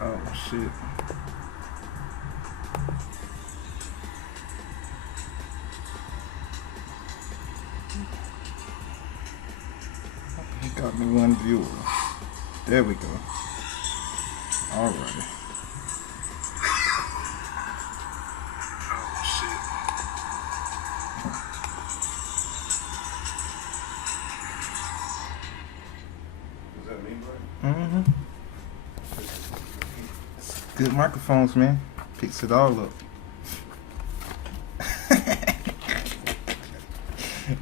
Oh shit. He got me one viewer. There we go. Alrighty. Mm-hmm. Good microphones, man. Picks it all up.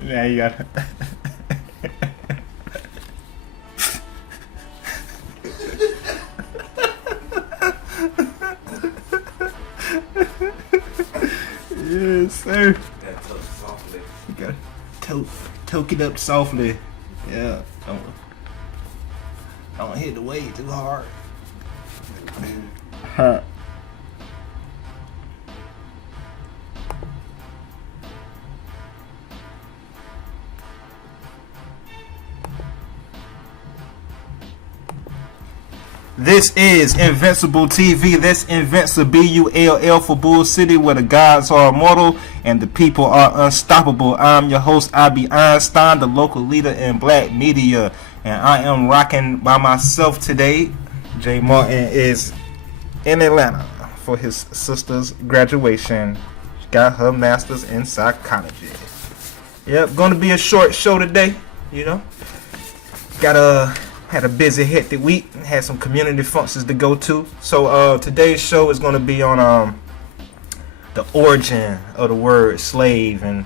Now you gotta. Yes, sir. That tough softly. You gotta toke it up softly. Yeah. Don't hit the weight too hard. Huh. This is InvinciBullTV. That's Invincible, B-U-L-L for Bull City, where the gods are immortal and the people are unstoppable. I'm your host, I.B. Einstein, the local leader in black media. And I am rocking by myself today. Jay Martin is in Atlanta for his sister's graduation. She got her master's in psychology. Yep, going to be a short show today, you know. Had a busy, hectic week. Had some community functions to go to. So today's show is going to be on the origin of the word slave, and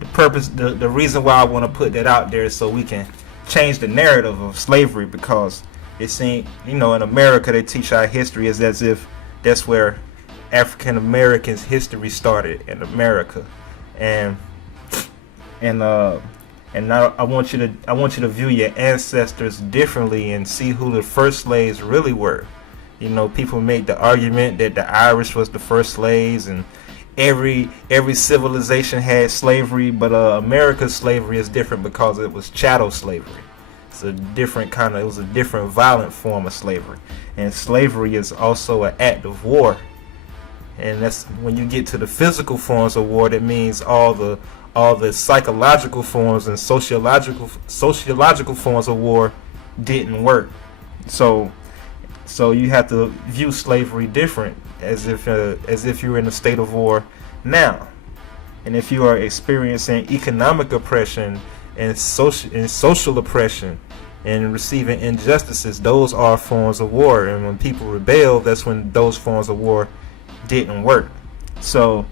the purpose, the reason why I want to put that out there is so we can change the narrative of slavery, because it seems, in America they teach our history as if that's where African Americans' history started in America, and now I want you to view your ancestors differently and see who the first slaves really were. People make the argument that the Irish was the first slaves, and every civilization had slavery, but America's slavery is different because it was chattel slavery. It was a different violent form of slavery. And slavery is also an act of war. And that's when you get to the physical forms of war, that means all the psychological forms and sociological forms of war didn't work. So you have to view slavery different, as if you're in a state of war now. And if you are experiencing economic oppression and social oppression and receiving injustices, those are forms of war. And when people rebel, that's when those forms of war didn't work. So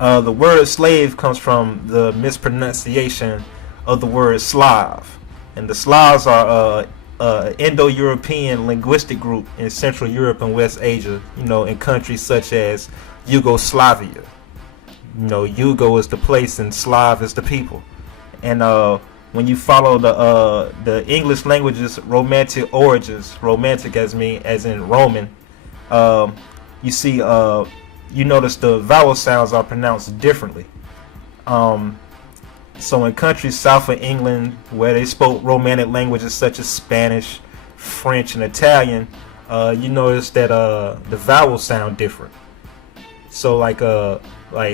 the word slave comes from the mispronunciation of the word Slav. And the Slavs are Indo-European linguistic group in Central Europe and West Asia, in countries such as Yugoslavia. Yugo is the place and Slav is the people. And when you follow the English language's romantic origins, romantic as in Roman, you see, you notice the vowel sounds are pronounced differently. So in countries south of England where they spoke Romantic languages such as Spanish, French, and Italian, you notice that the vowels sound different. So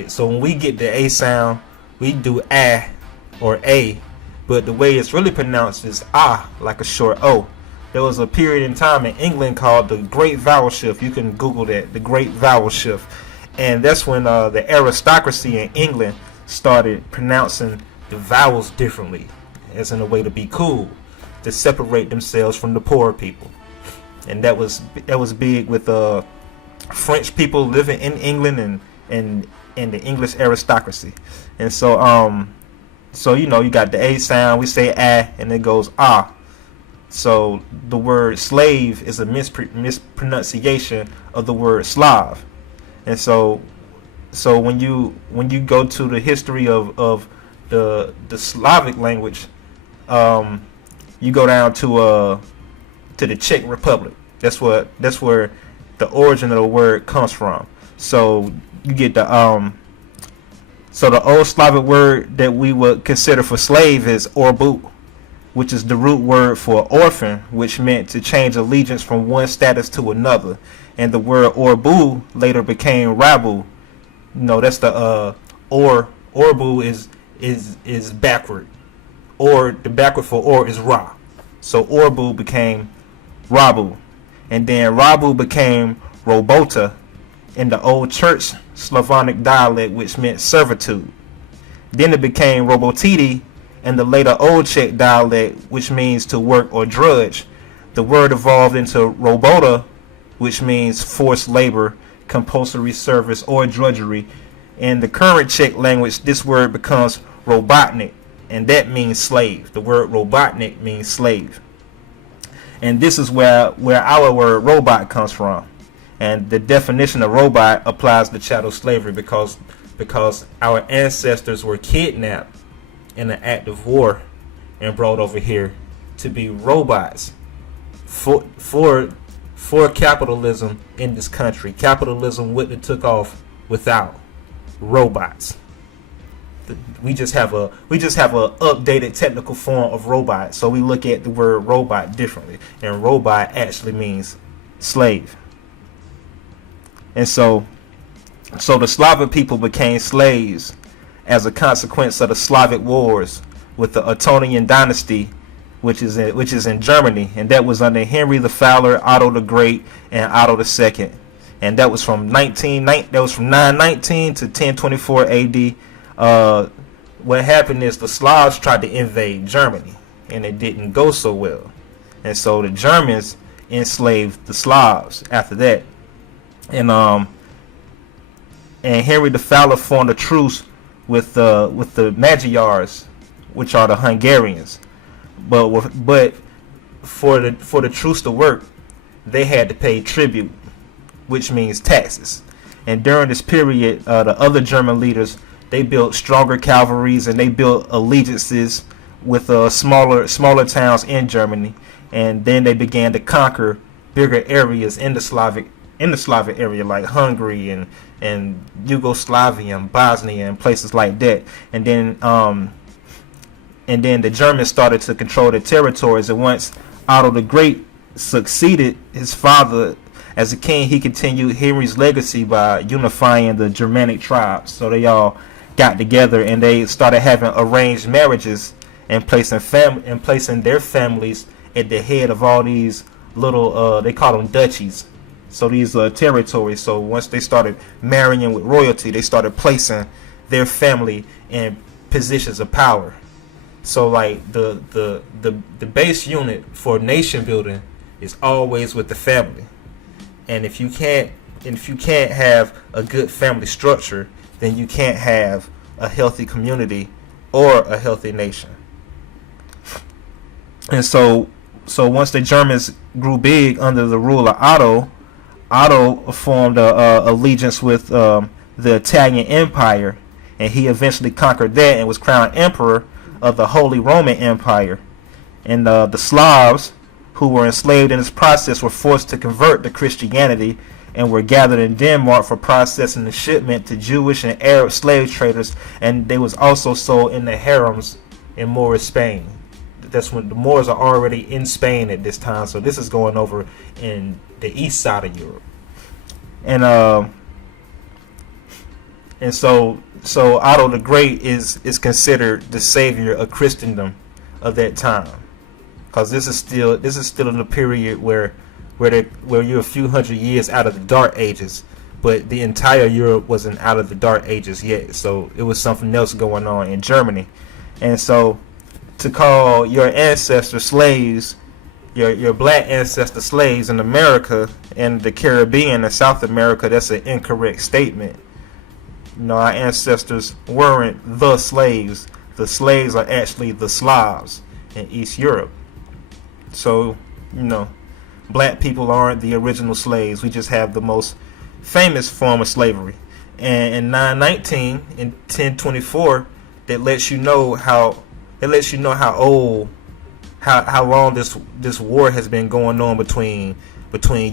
so when we get the A sound, we do a or a, but the way it's really pronounced is ah, like a short O. There was a period in time in England called the Great Vowel Shift. You can Google that, the Great Vowel Shift. And that's when the aristocracy in England started pronouncing the vowels differently, as in a way to be cool, to separate themselves from the poor people. And that was big with French people living in England and the English aristocracy. And so you got the A sound, we say ah, and it goes ah. So the word slave is a mispronunciation of the word Slav. And so when you go to the history of the Slavic language, you go down to the Czech Republic. That's where the origin of the word comes from. So you get the old Slavic word that we would consider for slave is orbu. which is the root word for orphan, which meant to change allegiance from one status to another. And the word orbu later became rabu. That's the orbu is backward. Or the backward for or is ra. So orbu became rabu. And then rabu became robota in the old church Slavonic dialect, which meant servitude. Then it became robotiti in the later Old Czech dialect, which means to work or drudge. The word evolved into robota, which means forced labor, compulsory service, or drudgery. In the current Czech language, this word becomes robotnik, and that means slave. The word robotnik means slave. And this is where our word robot comes from. And the definition of robot applies to chattel slavery because our ancestors were kidnapped in an act of war and brought over here to be robots for capitalism in this country. Capitalism wouldn't have took off without robots. We just have a updated technical form of robot, so we look at the word robot differently. And robot actually means slave. And so the Slavic people became slaves as a consequence of the Slavic wars with the Ottonian dynasty, which is in Germany, and that was under Henry the Fowler, Otto the Great, and Otto II. And that was from 919 to 1024 AD. What happened is the Slavs tried to invade Germany, and it didn't go so well. And so the Germans enslaved the Slavs after that. And Henry the Fowler formed a truce with the Magyars, which are the Hungarians. But for the truce to work, they had to pay tribute, which means taxes. And during this period, the other German leaders, they built stronger cavalries and they built allegiances with smaller towns in Germany. And then they began to conquer bigger areas in the Slavic area, like Hungary and Yugoslavia and Bosnia and places like that. And then the Germans started to control the territories. And once Otto the Great succeeded his father as a king, he continued Henry's legacy by unifying the Germanic tribes. So they all got together and they started having arranged marriages and placing their families at the head of all these little they call them duchies. So these territories. So once they started marrying with royalty, they started placing their family in positions of power. So like the base unit for nation building is always with the family. And if you can't have a good family structure, then you can't have a healthy community or a healthy nation. And so once the Germans grew big under the rule of Otto formed a allegiance with the Italian Empire, and he eventually conquered that and was crowned emperor of the Holy Roman Empire. And the Slavs who were enslaved in this process were forced to convert to Christianity and were gathered in Denmark for processing and shipment to Jewish and Arab slave traders, and they was also sold in the harems in Moorish Spain. That's when the Moors are already in Spain at this time, so this is going over in the east side of Europe. And so Otto the Great is considered the savior of Christendom of that time, because this is still in a period where you're a few hundred years out of the Dark Ages, but the entire Europe wasn't out of the Dark Ages yet. So it was something else going on in Germany. And so to call your ancestors slaves, your black ancestor slaves in America and the Caribbean and South America, that's an incorrect statement. Our ancestors weren't the slaves. The slaves are actually the Slavs in East Europe. So, black people aren't the original slaves. We just have the most famous form of slavery. And in 919 and 1024, that lets you know how long this war has been going on between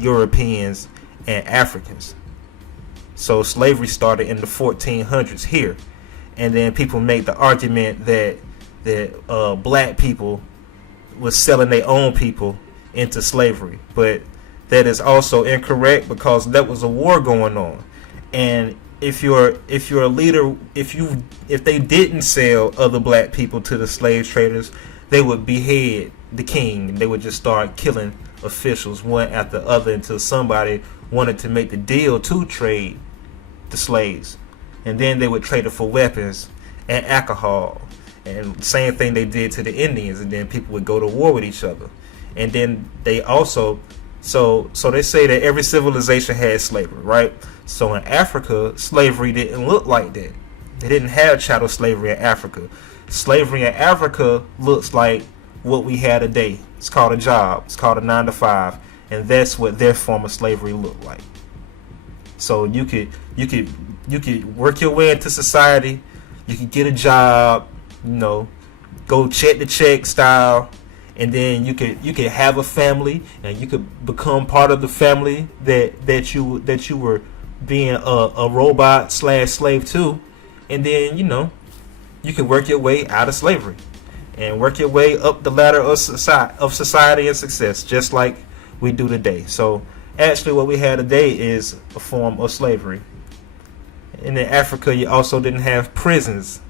Europeans and Africans. So slavery started in the 1400s here, and then people make the argument that black people was selling their own people into slavery. But that is also incorrect, because that was a war going on. And if you're a leader, if they didn't sell other black people to the slave traders, they would behead the king. They would just start killing officials one after the other until somebody wanted to make the deal to trade the slaves. And then they would trade it for weapons and alcohol. And same thing they did to the Indians, and then people would go to war with each other. And then they also, so they say that every civilization had slavery, right? So in Africa, slavery didn't look like that. They didn't have chattel slavery in Africa. Slavery in Africa looks like what we had today. It's called a job. It's called a 9-to-5, and that's what their form of slavery looked like. So you could work your way into society. You could get a job, go check to check style, and then you could have a family, and you could become part of the family that you were being a robot / slave to, and then you can work your way out of slavery and work your way up the ladder of society and success, just like we do today. So actually what we have today is a form of slavery. And in Africa, you also didn't have prisons,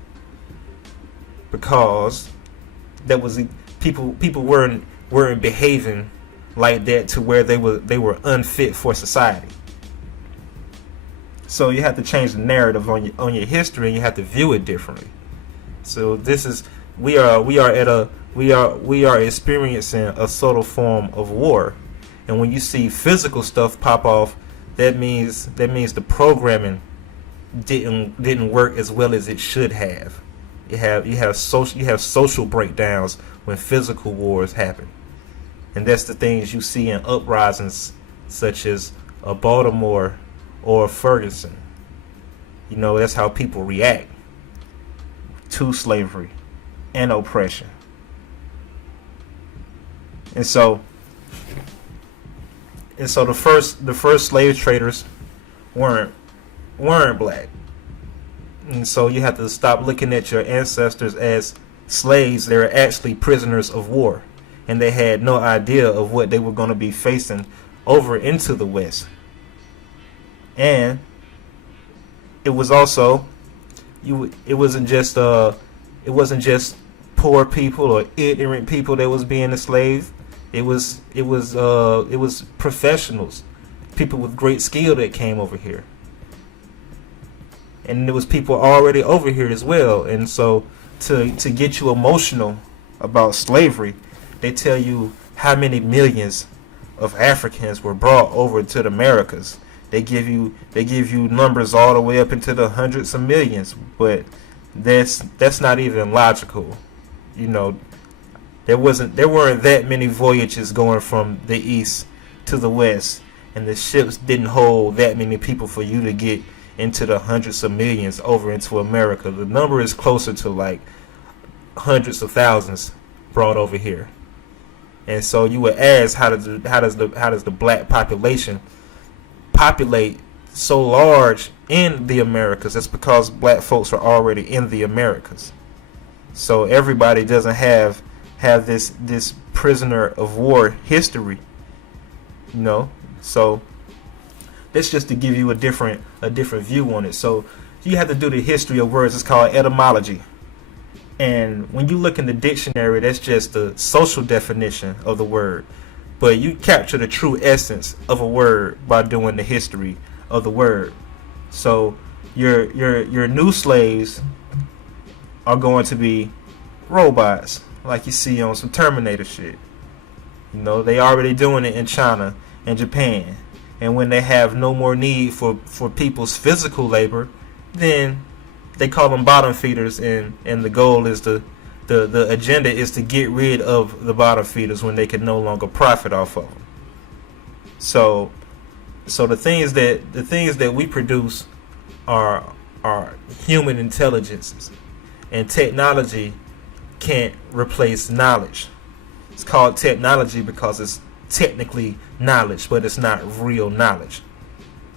because that was people weren't behaving like that to where they were unfit for society. So you have to change the narrative on your history, and you have to view it differently. So this is we are experiencing a subtle form of war. And when you see physical stuff pop off, that means the programming didn't work as well as it should have. You have social breakdowns when physical wars happen, and that's the things you see in uprisings such as Baltimore or Ferguson. That's how people react to slavery and oppression. And so the first slave traders weren't black. And so you have to stop looking at your ancestors as slaves. They were actually prisoners of war, and they had no idea of what they were going to be facing over into the West. And it was also it wasn't just poor people or ignorant people that was being enslaved. It was professionals, people with great skill that came over here. And there was people already over here as well. And so to get you emotional about slavery, they tell you how many millions of Africans were brought over to the Americas. They give you numbers all the way up into the hundreds of millions, but that's not even logical. There weren't that many voyages going from the east to the west, and the ships didn't hold that many people for you to get into the hundreds of millions over into America. The number is closer to like hundreds of thousands brought over here. And so you would ask, how does the black population populate so large in the Americas? It's because black folks are already in the Americas. So everybody doesn't have this prisoner of war history, So that's just to give you a different view on it. So you have to do the history of words. It's called etymology. And when you look in the dictionary, that's just the social definition of the word. But you capture the true essence of a word by doing the history of the word. So your new slaves are going to be robots, like you see on some Terminator shit. They already doing it in China and Japan. And when they have no more need for people's physical labor, then they call them bottom feeders, and the goal is the agenda is to get rid of the bottom feeders when they can no longer profit off of them. So the things that we produce are human intelligences, and technology can't replace knowledge. It's called technology because it's technically knowledge, but it's not real knowledge.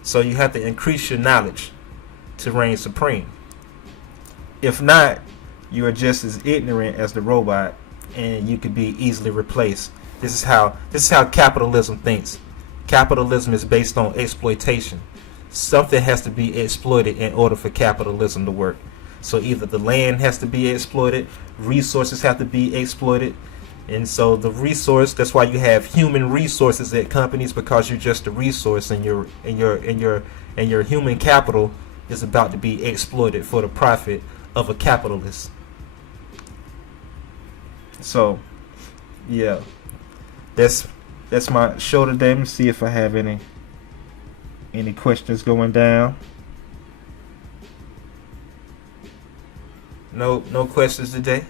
So you have to increase your knowledge to reign supreme. If not, you are just as ignorant as the robot and you could be easily replaced. This is how capitalism thinks. Capitalism is based on exploitation. Something has to be exploited in order for capitalism to work. So either the land has to be exploited, resources have to be exploited, and so the resource, that's why you have human resources at companies, because you're just a resource, and your human capital is about to be exploited for the profit of a capitalist. So yeah, that's my show today. Let me see if I have any questions going down. No questions today.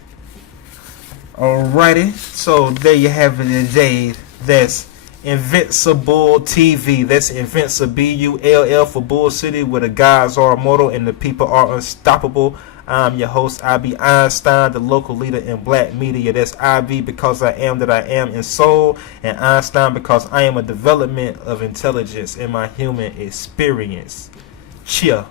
Alrighty, so there you have it today. That's InvinciBullTV. That's InvinciBull for Bull City, where the guys are immortal and the people are unstoppable. I'm your host, IB Einstein, the local leader in black media. That's IB because I am that I am in soul, and Einstein because I am a development of intelligence in my human experience. Cheer.